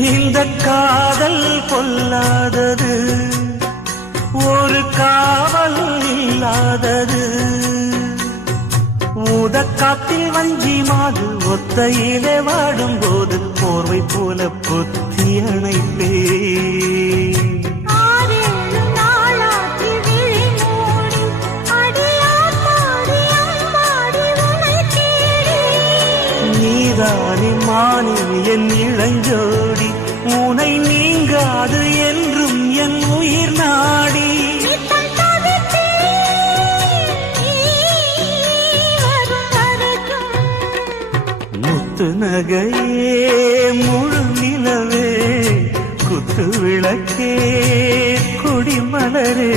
இந்த காதல் கொல்லாதது, ஒரு காவல் இல்லாதது. ஊதக்காத்தில் வஞ்சி மாது ஒத்தையிலே வாடும்போது போர்வை போல பொத்தி அணைப்பே. நீதானே மானே என் இளஞ்சோடி, உனை நீங்காது என்றும் என் உயிர் நாடி. முத்து நகையே முழு நிலவே, குத்து விளக்கே கொடிமலரே.